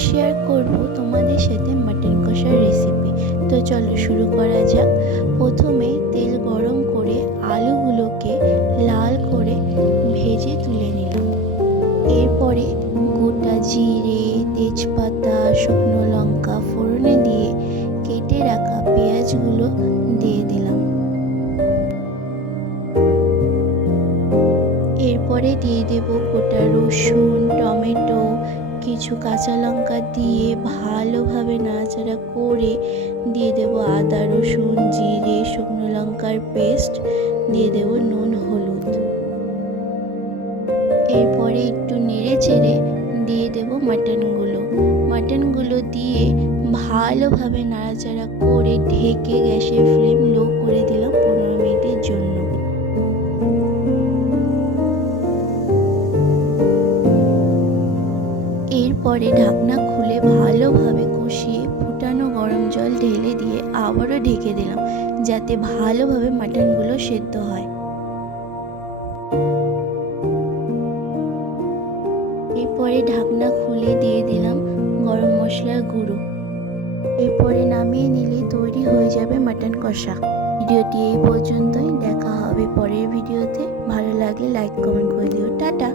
Share করব তোমাদের সাথে মাটন কষার রেসিপি। তো চলো শুরু করা যাক। প্রথমে তেল গরম করে আলুগুলোকে লাল করে ভেজে তুলে নিলাম। এরপরে গোটা জিরে, তেজপাতা, শুকনো লঙ্কা ফোড়নে দিয়ে কেটে রাখা পেঁয়াজগুলো দিয়ে দিলাম। এরপরে দিয়ে দেব গোটা রসুন, টমেটো, কিছু কাঁচা লঙ্কা দিয়ে ভালোভাবে নাড়াচাড়া করে দিয়ে দেব আদা, রসুন, জিরে, শুকনো লঙ্কার পেস্ট, দিয়ে দেব নুন, হলুদ। এরপরে একটু নেড়ে চেড়ে দিয়ে দেব মাটনগুলো দিয়ে ভালোভাবে নাড়াচাড়া করে ঢেকে গ্যাসের ফ্লেম লো করে দিলাম 15 মিনিটের জন্য। এরপরে ঢাকনা খুলে ভালোভাবে কষিয়ে ফুটানো গরম জল ঢেলে দিয়ে আবারও ঢেকে দিলাম, যাতে ভালোভাবে মাটনগুলো সেদ্ধ হয়। এরপরে ঢাকনা খুলে দিয়ে দিলাম গরম মশলার গুঁড়ো। এরপরে নামিয়ে নিলে তৈরি হয়ে যাবে মাটন কষা। ভিডিওটি এই পর্যন্তই, দেখা হবে পরের ভিডিওতে। ভালো লাগলে লাইক কমেন্ট করে দিও। টাটা।